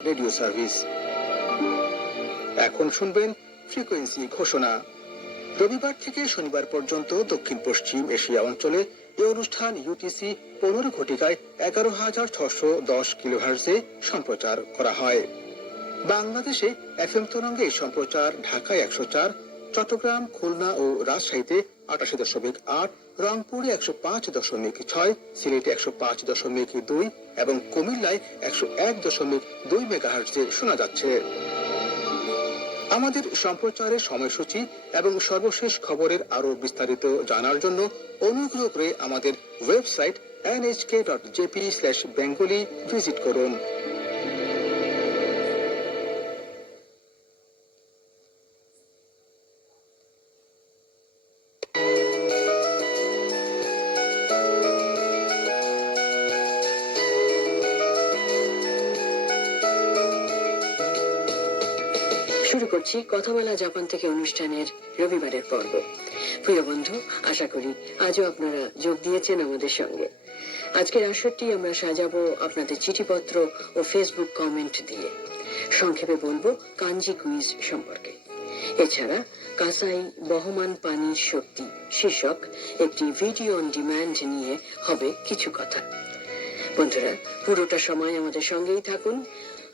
Radio service. এখন শুনবেন frequency ঘোষণা। রবিবার থেকে শনিবার পর্যন্ত দক্ষিণ পশ্চিম এশিয়া অঞ্চলে এই অনুষ্ঠান ইউটিসি 15 ঘটিকায় 11,610 কিলোহার্টজে সম্প্রচার করা হয়। বাংলাদেশে এফএম তরঙ্গে এই সম্প্রচার ঢাকায় 104, চট্টগ্রাম, খুলনা ও রাজশাহীতে 88.8, রংপুরে 105.6, সিলেটে 105.2 এবং কুমিল্লায় 101.2 মেগাহার্টজে শোনা যাচ্ছে। আমাদের সম্প্রচারের সময়সূচি এবং সর্বশেষ খবরের আরো বিস্তারিত জানার জন্য অনুগ্রহ করে আমাদের ওয়েবসাইট nhk.jp/bengali ভিজিট করুন। শুরু করছি কথা বলা জাপান থেকে অনুষ্ঠানের রবিবারের পর্ব। প্রিয় বন্ধু, আশা করি আজও আপনারা যোগ দিয়েছেন আমাদের সঙ্গে। আজকের আসরটি আমরা সাজাবো আপনাদের চিঠিপত্র ও ফেসবুক কমেন্ট দিয়ে। সংক্ষেপে বলবো কাঞ্জি কুইজ সম্পর্কে। এছাড়া কাসাই বহমান পানির শক্তি শীর্ষক একটি ভিডিও অন ডিমান্ড নিয়ে হবে কিছু কথা। বন্ধুরা, পুরোটা সময় আমাদের সঙ্গেই থাকুন।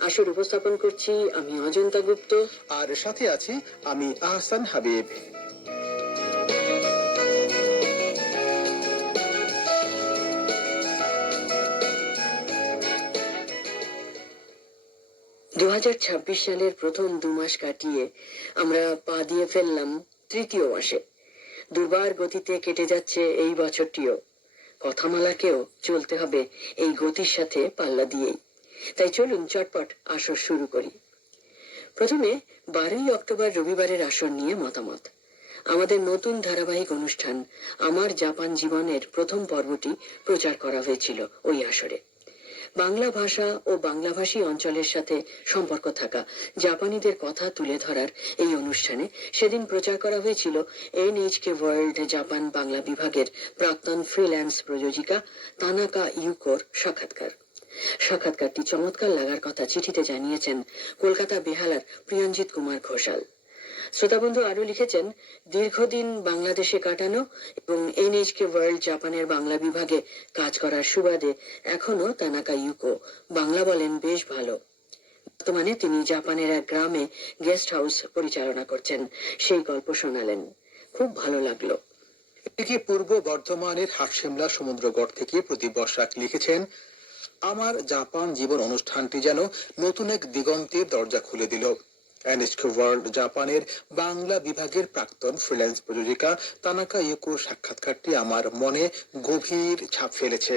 আসর উপস্থাপন করছি আমি অজন্তা গুপ্ত, আর সাথে আছি আমি আহসান হাবিব। সালের প্রথম 2 মাস কাটিয়ে আমরা পা দিয়ে ফেললাম তৃতীয় মাসে। দুর্বার গতিতে কেটে যাচ্ছে এই বছরটিও। কথামালাকেও চলতে হবে এই গতির সাথে পাল্লা দিয়েই। তাই চলুন চটপট আসর শুরু করি। প্রথমে 12 অক্টোবর রবিবারের আসর নিয়ে মতামত। আমাদের নতুন ধারাবাহিক অনুষ্ঠান আমার জাপান জীবনের প্রথম পর্বটি প্রচার করা হয়েছিল ওই আসরে। বাংলা ভাষা ও বাংলাভাষী অঞ্চলের সাথে সম্পর্ক থাকা জাপানিদের কথা তুলে ধরার এই অনুষ্ঠানে সেদিন প্রচার করা হয়েছিল NHK ওয়ার্ল্ড জাপান বাংলা বিভাগের প্রাক্তন ফ্রিল্যান্স প্রযোজিকা তানাকা ইউকোর সাক্ষাৎকার। সাক্ষাৎকারটি চমৎকার লাগার কথা চিঠিতে জানিয়েছেন কলকাতা বেহালার প্রিয়ঞ্জিত কুমার ঘোষাল। শ্রোতাবন্ধু আরো লিখেছেন, দীর্ঘদিন বাংলাদেশে কাটানো এবং NHK ওয়ার্ল্ড জাপানের বাংলা বিভাগে কাজ করার সুবাদে এখনো তানাকা ইউকো বাংলা বলেন বেশ ভালো। বর্তমানে তিনি জাপানের এক গ্রামে গেস্ট হাউস পরিচালনা করছেন, সেই গল্প শোনালেন। খুব ভালো লাগলো। এদিকে পূর্ব বর্ধমানের হাটশিমলা সমুদ্রগড় থেকে প্রতি বর্ষাক লিখেছেন, আমার জাপান জীবন অনুষ্ঠানটি যেন নতুন এক দিগন্তের দরজা খুলে দিল। NHK ওয়ার্ল্ড জাপানের বাংলা বিভাগের প্রাক্তন ফ্রিল্যান্স প্রযোজিকা তানাকা ইউকোর সাক্ষাৎকারটি আমার মনে গভীর ছাপ ফেলেছে।